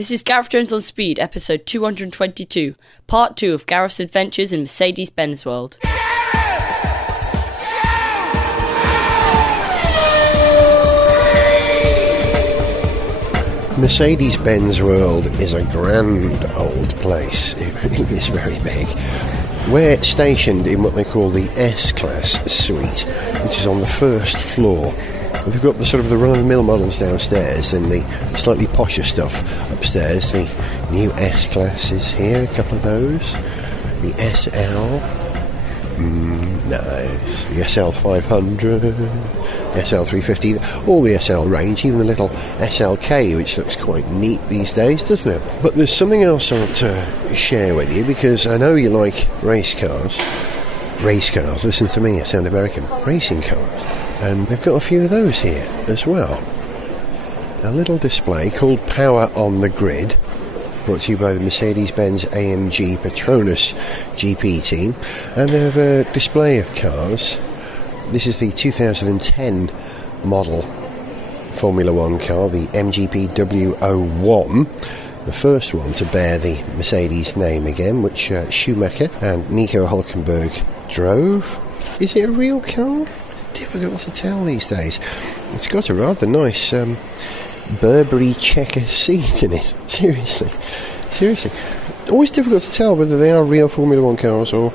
This is Gareth Jones on Speed, episode 222, part 2 of Gareth's adventures in Mercedes-Benz World. Mercedes-Benz World is a grand old place. It really is very big. We're stationed in what they call the S-Class suite, which is on the first floor. We've got the sort of the run-of-the-mill models downstairs and the slightly posher stuff upstairs. The new S-Class is here, a couple of those. The SL, nice. The SL 500, SL 350, all the SL range, even the little SLK, which looks quite neat these days, doesn't it? But there's something else I want to share with you, because I know you like race cars. Race cars, listen to me, I sound American. Racing cars. And they've got a few of those here as well. A little display called Power on the Grid, brought to you by the Mercedes-Benz AMG Petronas GP team. And they have a display of cars. This is the 2010 model Formula One car, the MGP W01. The first one to bear the Mercedes name again, which Schumacher and Nico Hülkenberg drove. Is it a real car? Difficult to tell these days. It's got a rather nice Burberry checker seat in it. Seriously. Always difficult to tell whether they are real Formula One cars or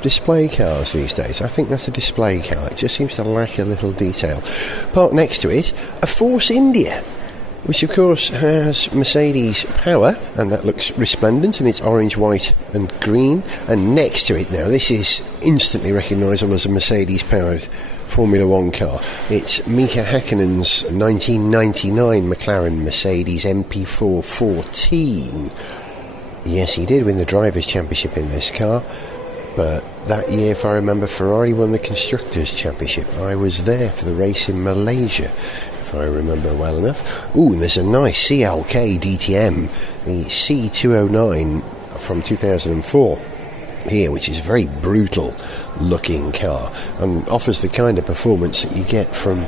display cars these days. I think that's a display car. It just seems to lack a little detail. Parked next to it, a Force India, which of course has Mercedes power, and that looks resplendent in its orange, white and green. And next to it now, this is instantly recognisable as a Mercedes-powered Formula One car. It's Mika Häkkinen's 1999 McLaren Mercedes MP414. Yes, he did win the Drivers' Championship in this car, but that year, if I remember, Ferrari won the Constructors' Championship. I was there for the race in Malaysia, if I remember well enough. Ooh, and there's a nice CLK DTM, the C209 from 2004 here, which is a very brutal looking car and offers the kind of performance that you get from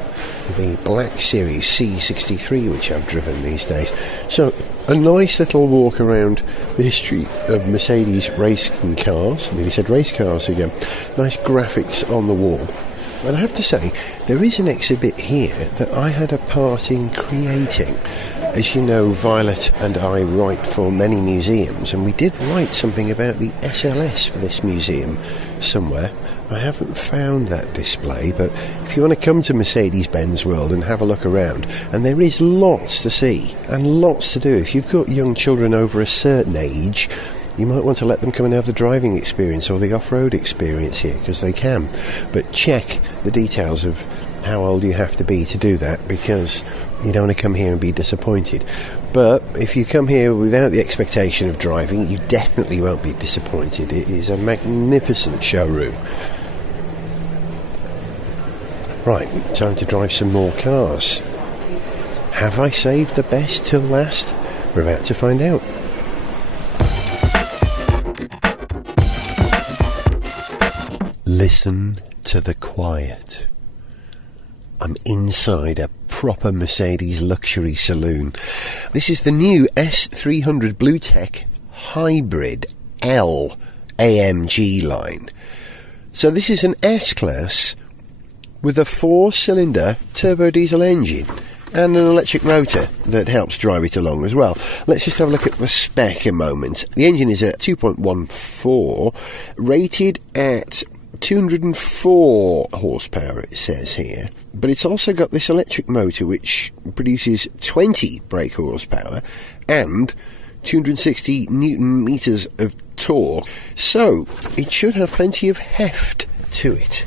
the Black Series C63, which I've driven these days. So a nice little walk around the history of Mercedes racing cars. I nearly said race cars again. Nice graphics on the wall. And I have to say, there is an exhibit here that I had a part in creating. As you know, Violet and I write for many museums, and we did write something about the SLS for this museum somewhere. I haven't found that display, but if you want to come to Mercedes-Benz World and have a look around, and there is lots to see and lots to do. If you've got young children over a certain age, you might want to let them come and have the driving experience or the off-road experience here, because they can. But check the details of how old you have to be to do that, because you don't want to come here and be disappointed. But if you come here without the expectation of driving, you definitely won't be disappointed. It is a magnificent showroom. Right, time to drive some more cars. Have I saved the best till last? We're about to find out. Listen to the quiet. I'm inside a proper Mercedes luxury saloon. This is the new S300 BlueTech Hybrid L AMG line. So this is an S-Class with a 4-cylinder turbo diesel engine and an electric motor that helps drive it along as well. Let's just have a look at the spec a moment. The engine is a 2.14, rated at 204 horsepower, it says here. But it's also got this electric motor which produces 20 brake horsepower and 260 newton meters of torque. So it should have plenty of heft to it.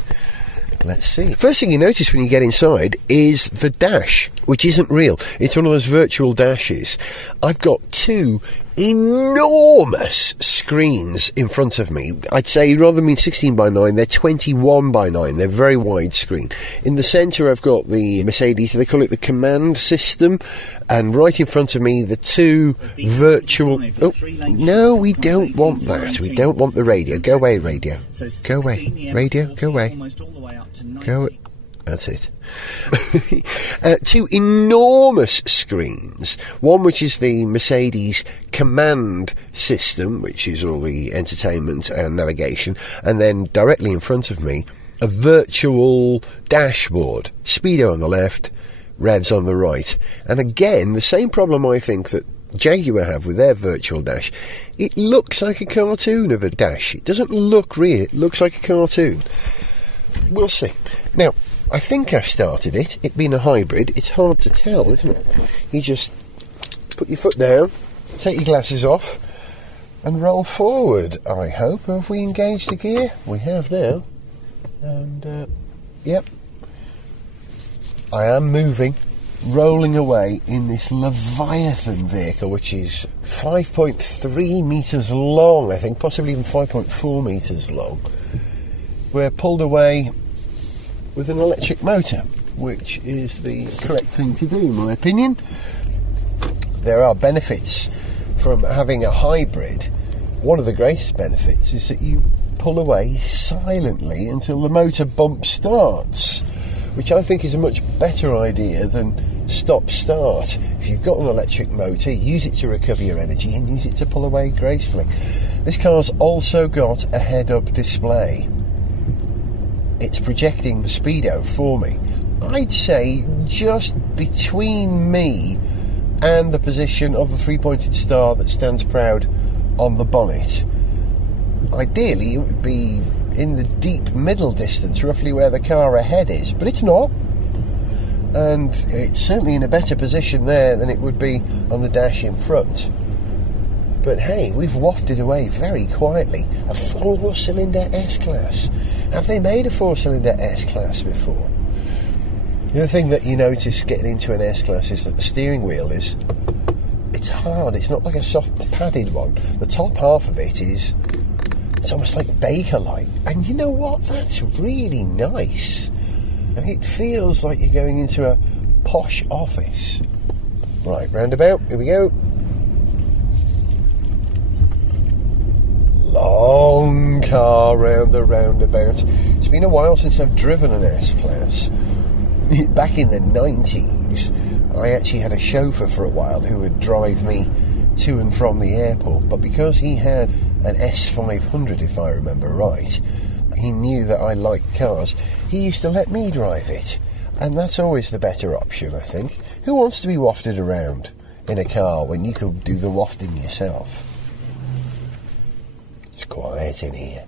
Let's see. First thing you notice when you get inside is the dash, which isn't real. It's one of those virtual dashes. I've got two enormous screens in front of me. I'd say rather than being 16 by 9, they're 21 by 9. They're very wide screen. In the centre I've got the Mercedes, they call it the command system, and right in front of me the two virtual... Oh, no, we don't want that. We don't want the radio. Go away, radio. Go away. Radio, go away. Go... That's it. Two enormous screens. One which is the Mercedes command system, which is all the entertainment and navigation, and then directly in front of me, a virtual dashboard. Speedo on the left, revs on the right. And again, the same problem I think that Jaguar have with their virtual dash. It looks like a cartoon of a dash. It doesn't look real. It looks like a cartoon. We'll see. Now, I think I've started it. It being a hybrid, it's hard to tell, isn't it? You just put your foot down, take your glasses off, and roll forward, I hope. Have we engaged the gear? We have now. And, yep. I am moving, rolling away in this Leviathan vehicle, which is 5.3 metres long, I think, possibly even 5.4 metres long. We're pulled away with an electric motor, which is the correct thing to do, in my opinion. There are benefits from having a hybrid. One of the greatest benefits is that you pull away silently until the motor bump starts, which I think is a much better idea than stop-start. If you've got an electric motor, use it to recover your energy and use it to pull away gracefully. This car's also got a head-up display. It's projecting the speedo for me. I'd say just between me and the position of the three-pointed star that stands proud on the bonnet. Ideally, it would be in the deep middle distance, roughly where the car ahead is, but it's not. And it's certainly in a better position there than it would be on the dash in front. But hey, we've wafted away very quietly. A four-cylinder S-Class. Have they made a four-cylinder S-Class before? The other thing that you notice getting into an S-Class is that the steering wheel it's hard. It's not like a soft padded one. The top half of it's almost like Bakelite. And you know what? That's really nice. It feels like you're going into a posh office. Right, roundabout. Here we go. Long car round the roundabout. It's been a while since I've driven an S-Class. Back in the 90s, I actually had a chauffeur for a while who would drive me to and from the airport, but because he had an S500, if I remember right, he knew that I liked cars. He used to let me drive it, and that's always the better option, I think. Who wants to be wafted around in a car when you could do the wafting yourself? It's quiet in here.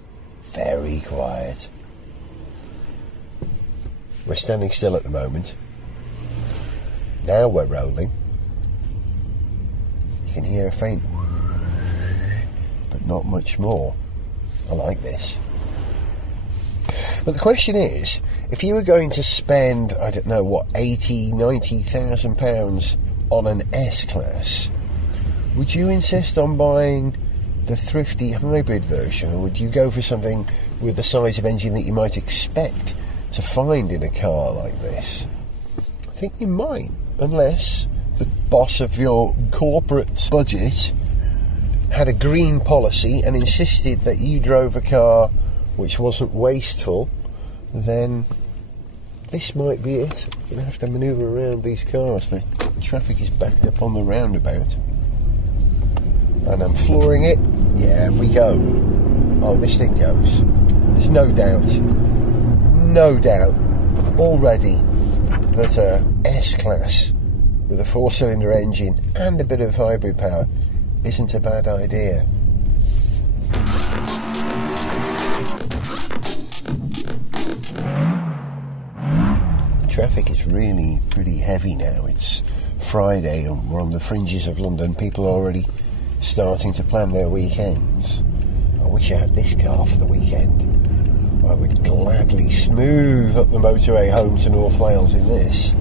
Very quiet. We're standing still at the moment. Now we're rolling. You can hear a faint but not much more. I like this. But the question is, if you were going to spend, I don't know, what, 80, 90,000 pounds on an S-Class, would you insist on buying the thrifty hybrid version, or would you go for something with the size of engine that you might expect to find in a car like this? I think you might, unless the boss of your corporate budget had a green policy and insisted that you drove a car which wasn't wasteful. Then this might be it. You're going to have to manoeuvre around these cars. The traffic is backed up on the roundabout. And I'm flooring it. Yeah, we go. Oh, this thing goes. There's no doubt already that a S-Class with a four-cylinder engine and a bit of hybrid power isn't a bad idea. Traffic is really pretty heavy now. It's Friday and we're on the fringes of London. People are already starting to plan their weekends. I wish I had this car for the weekend. I would gladly smooth up the motorway home to North Wales in this.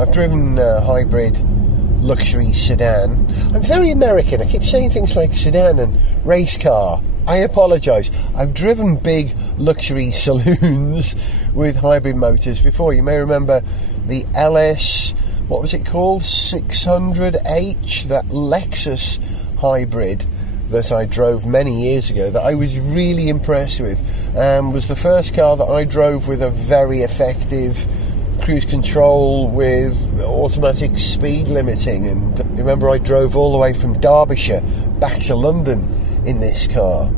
I've driven a hybrid luxury sedan. I'm very American. I keep saying things like sedan and race car. I apologise. I've driven big luxury saloons with hybrid motors before. You may remember the LS, what was it called? 600H, that Lexus hybrid that I drove many years ago that I was really impressed with, was the first car that I drove with a very effective cruise control with automatic speed limiting. And remember, I drove all the way from Derbyshire back to London in this car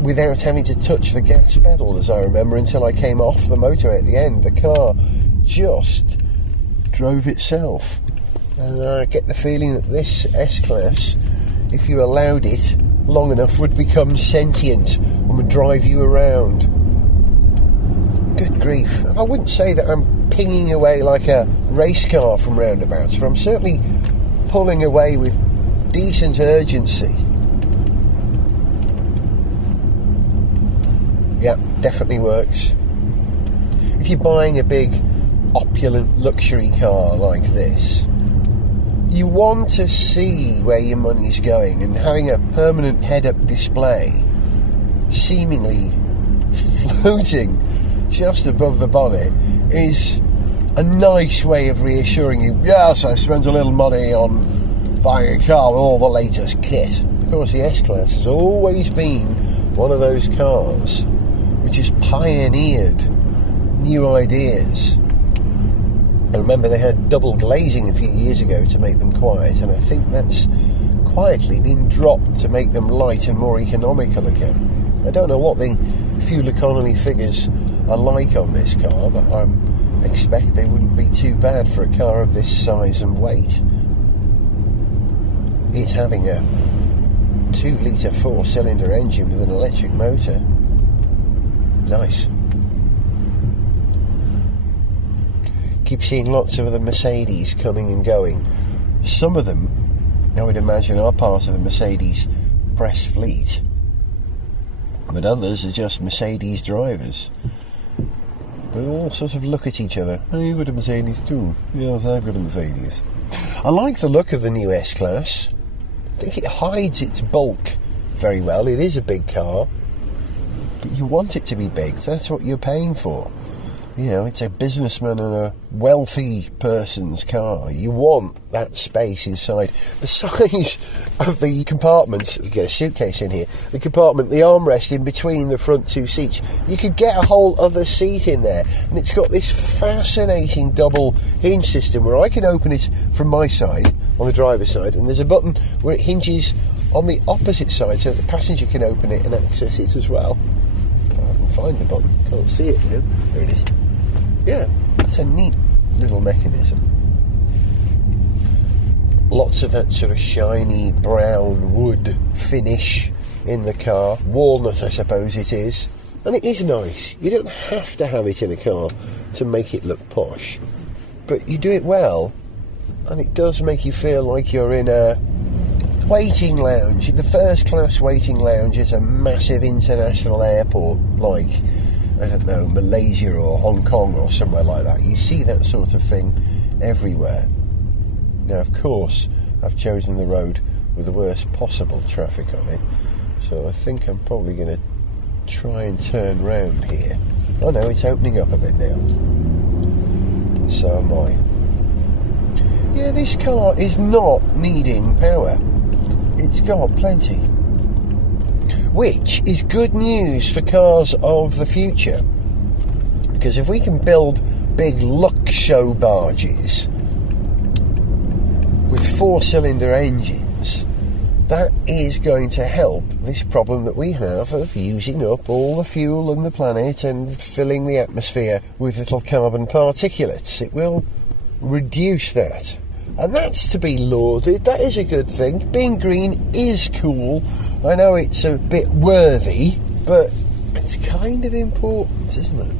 without having to touch the gas pedal, as I remember, until I came off the motorway at the end. The car just drove itself. And I get the feeling that this S-Class, if you allowed it long enough, would become sentient and would drive you around. Good grief. I wouldn't say that I'm pinging away like a race car from roundabouts, but I'm certainly pulling away with decent urgency. Yeah, definitely works. If you're buying a big, opulent luxury car like this, you want to see where your money's going, and having a permanent head-up display seemingly floating just above the bonnet is a nice way of reassuring you, yes, I spent a little money on buying a car with all the latest kit. Of course, the S-Class has always been one of those cars which has pioneered new ideas. I remember they had double glazing a few years ago to make them quiet, and I think that's quietly been dropped to make them light and more economical again. I don't know what the fuel economy figures are like on this car, but I expect they wouldn't be too bad for a car of this size and weight. It's having a 2-litre 4-cylinder engine with an electric motor. Nice. Keep seeing lots of the Mercedes coming and going. Some of them, I would imagine, are part of the Mercedes press fleet, but others are just Mercedes drivers. We all sort of look at each other. Oh, you've got a Mercedes too? Yes, I've got a Mercedes. I like the look of the new S-Class. I think it hides its bulk very well. It is a big car, but you want it to be big. That's what you're paying for. You know, it's a businessman and a wealthy person's car. You want that space inside. The size of the compartment, you get a suitcase in here, the compartment, the armrest in between the front two seats, you could get a whole other seat in there. And it's got this fascinating double hinge system where I can open it from my side, on the driver's side, and there's a button where it hinges on the opposite side so that the passenger can open it and access it as well. If I can find the button, can't see it, you know. There it is. Yeah, that's a neat little mechanism. Lots of that sort of shiny brown wood finish in the car. Walnut, I suppose it is. And it is nice. You don't have to have it in a car to make it look posh. But you do it well, and it does make you feel like you're in a waiting lounge. The first class waiting lounge is a massive international airport, like, I don't know, Malaysia or Hong Kong or somewhere like that. You see that sort of thing everywhere. Now, of course, I've chosen the road with the worst possible traffic on it, so I think I'm probably going to try and turn round here. Oh no, it's opening up a bit now. And so am I. Yeah, this car is not needing power. It's got plenty. Which is good news for cars of the future, because if we can build big luck show barges with 4-cylinder engines, that is going to help this problem that we have of using up all the fuel on the planet and filling the atmosphere with little carbon particulates. It will reduce that, and that's to be lauded. That is a good thing. Being green is cool. I know it's a bit worthy, but it's kind of important, isn't it?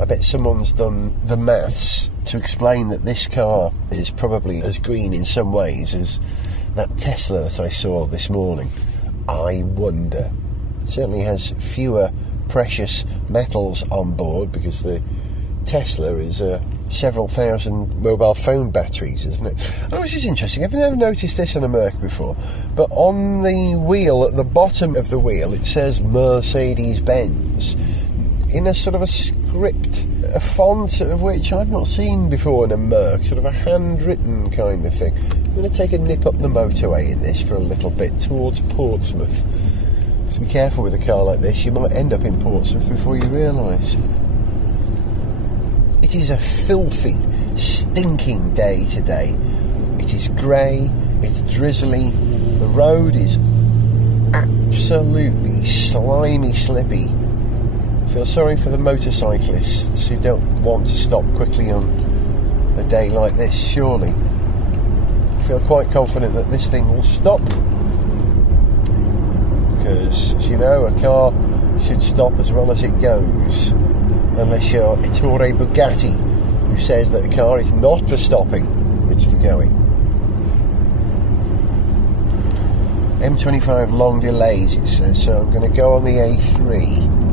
I bet someone's done the maths to explain that this car is probably as green in some ways as that Tesla that I saw this morning. I wonder. It certainly has fewer precious metals on board, because the Tesla is several thousand mobile phone batteries, isn't it? Oh, this is interesting. I've never noticed this on a Merc before, but on the wheel, at the bottom of the wheel, it says Mercedes-Benz in a sort of a script, a font of which I've not seen before in a Merc, sort of a handwritten kind of thing. I'm going to take a nip up the motorway in this for a little bit towards Portsmouth. So be careful with a car like this, you might end up in Portsmouth before you realise. It is a filthy, stinking day today. It is grey, it's drizzly, the road is absolutely slimy, slippy. I feel sorry for the motorcyclists who don't want to stop quickly on a day like this, surely. I feel quite confident that this thing will stop, because, as you know, a car should stop as well as it goes, unless you're Ettore Bugatti, who says that a car is not for stopping, it's for going. M25 long delays, it says, so I'm going to go on the A3.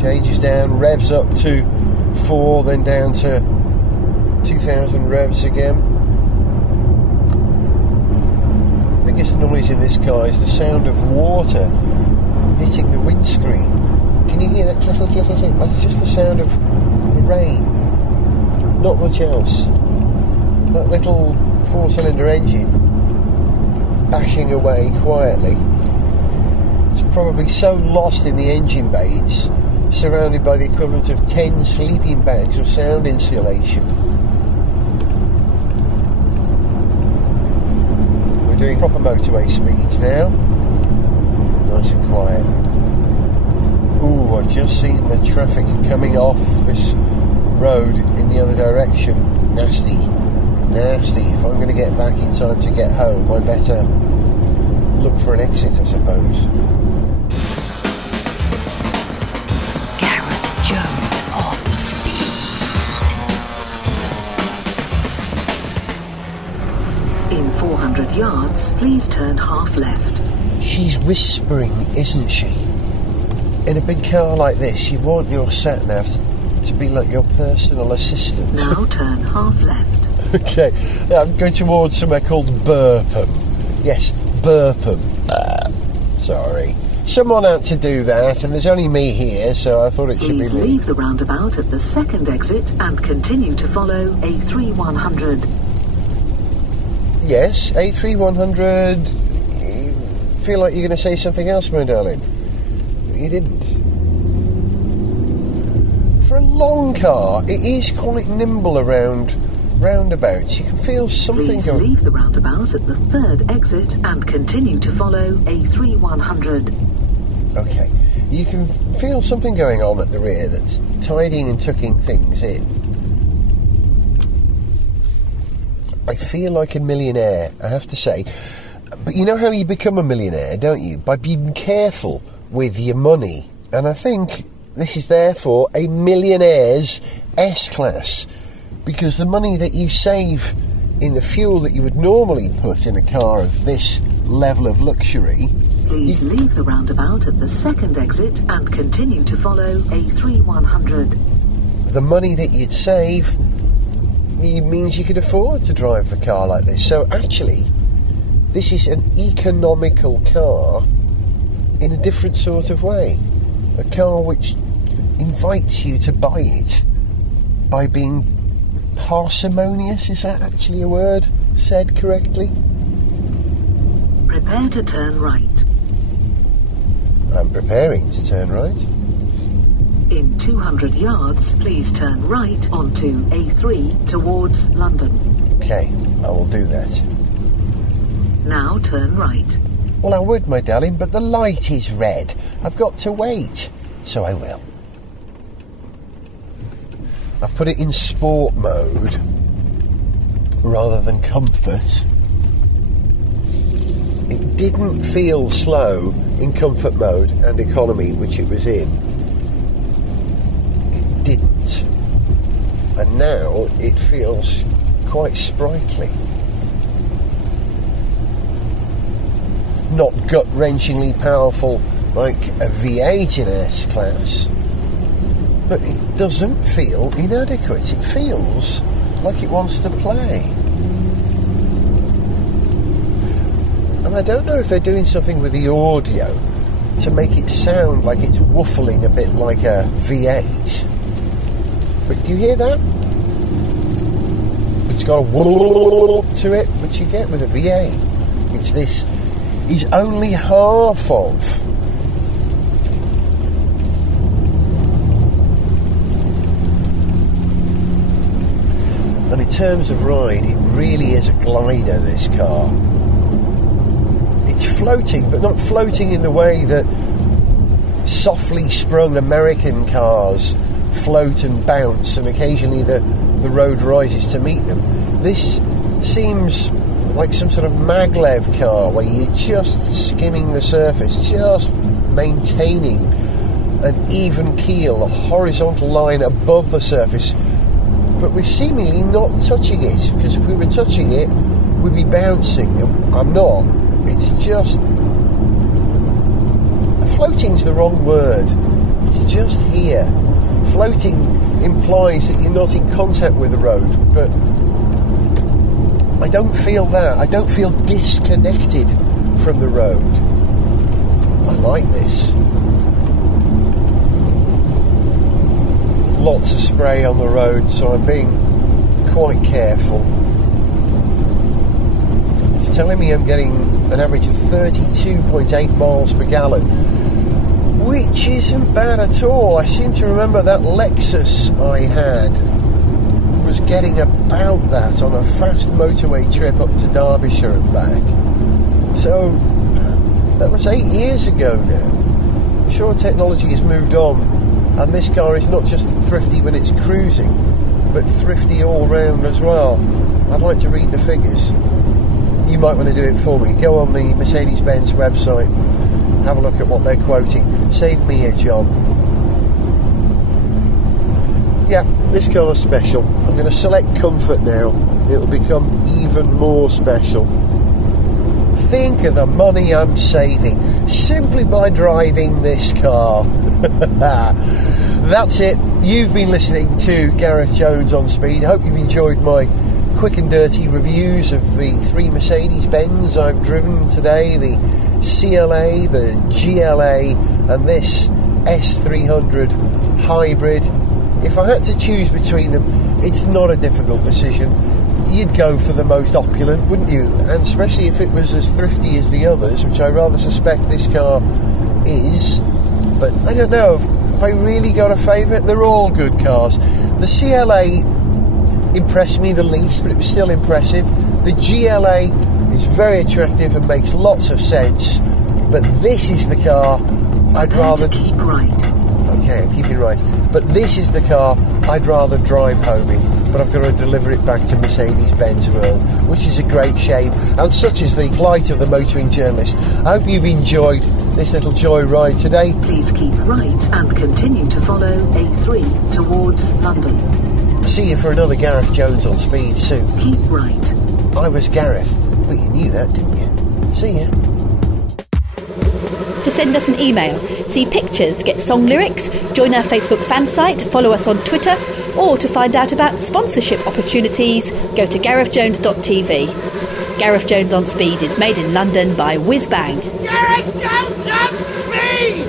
Changes down, revs up to 4, then down to 2,000 revs again. Biggest noise in this car is the sound of water hitting the windscreen. Can you hear that click, click, click, click? That's just the sound of the rain, not much else. That little 4-cylinder engine bashing away quietly. It's probably so lost in the engine bay, it's surrounded by the equivalent of 10 sleeping bags of sound insulation. We're doing proper motorway speeds now. Nice and quiet. Ooh, I've just seen the traffic coming off this road in the other direction. Nasty. If I'm going to get back in time to get home, I better look for an exit, I suppose. Gareth Jones on speed. In 400 yards, please turn half left. She's whispering, isn't she? In a big car like this, you want your sat-nav to be like your personal assistant. Now turn half left. Okay, I'm going towards somewhere called Burpham. Yes, Burpham. Sorry. Someone had to do that, and there's only me here, so I thought it should be me. Please leave the roundabout at the second exit and continue to follow A3100. Yes, A3100. You feel like you're going to say something else, my darling. But you didn't. For a long car, it is quite nimble around roundabouts. You can feel something Please going. leave the roundabout at the third exit and continue to follow A3100. Okay, you can feel something going on at the rear that's tidying and tucking things in. I feel like a millionaire, I have to say. But you know how you become a millionaire, don't you? By being careful with your money. And I think this is therefore a millionaire's S-Class. Because the money that you save in the fuel that you would normally put in a car of this level of luxury... Please leave the roundabout at the second exit and continue to follow A3100. The money that you'd save means you could afford to drive a car like this. So actually, this is an economical car in a different sort of way. A car which invites you to buy it by being parsimonious. Is that actually a word said correctly? Prepare to turn right. I'm preparing to turn right. In 200 yards, please turn right onto A3 towards London. Okay, I will do that. Now turn right. Well, I would, my darling, but the light is red. I've got to wait, so I will. I've put it in sport mode rather than comfort. It didn't feel slow in comfort mode and economy, which it was in. It didn't. And now it feels quite sprightly. Not gut-wrenchingly powerful like a V8 in S-Class. But it doesn't feel inadequate. It feels like it wants to play. And I don't know if they're doing something with the audio, to make it sound like it's woofling a bit like a V8. But do you hear that? It's got a whoop to it, which you get with a V8, which this is only half of. And in terms of ride, it really is a glider, this car. It's floating, but not floating in the way that softly sprung American cars float and bounce, and occasionally the road rises to meet them. This seems like some sort of maglev car where you're just skimming the surface, just maintaining an even keel, a horizontal line above the surface, but we're seemingly not touching it, because if we were touching it, we'd be bouncing. I'm not. It's just... floating's the wrong word. It's just here. Floating implies that you're not in contact with the road, but I don't feel that. I don't feel disconnected from the road. I like this. Lots of spray on the road, so I'm being quite careful. It's telling me I'm getting an average of 32.8 miles per gallon, which isn't bad at all. I seem to remember that Lexus I had was getting about that on a fast motorway trip up to Derbyshire and back. So that was 8 years ago now. I'm sure technology has moved on, and this car is not just thrifty when it's cruising, but thrifty all round as well. I'd like to read the figures. You might want to do it for me. Go on the Mercedes-Benz website, have a look at what they're quoting. Save me a job. Yeah, this car's special. I'm going to select comfort now. It'll become even more special. Think of the money I'm saving simply by driving this car. That's it. You've been listening to Gareth Jones on Speed. I hope you've enjoyed my quick and dirty reviews of the 3 Mercedes-Benz I've driven today, the CLA, the GLA and this S300 hybrid. If I had to choose between them, it's not a difficult decision. You'd go for the most opulent, wouldn't you? And especially if it was as thrifty as the others, which I rather suspect this car is. But I don't know, if I really got a favourite, they're all good cars. The CLA impressed me the least, but it was still impressive. The GLA is very attractive and makes lots of sense, but this is the car I'd rather... Keep right. Okay, I'm keeping right. But this is the car I'd rather drive home in, but I've got to deliver it back to Mercedes-Benz World, which is a great shame, and such is the plight of the motoring journalist. I hope you've enjoyed this little joyride today. Please keep right and continue to follow A3 towards London. See you for another Gareth Jones on Speed soon. Keep right. I was Gareth, but you knew that, didn't you? See ya. To send us an email, see pictures, get song lyrics, join our Facebook fan site, follow us on Twitter, or to find out about sponsorship opportunities, go to garethjones.tv. Gareth Jones on Speed is made in London by Whiz Bang. Gareth Jones on Speed!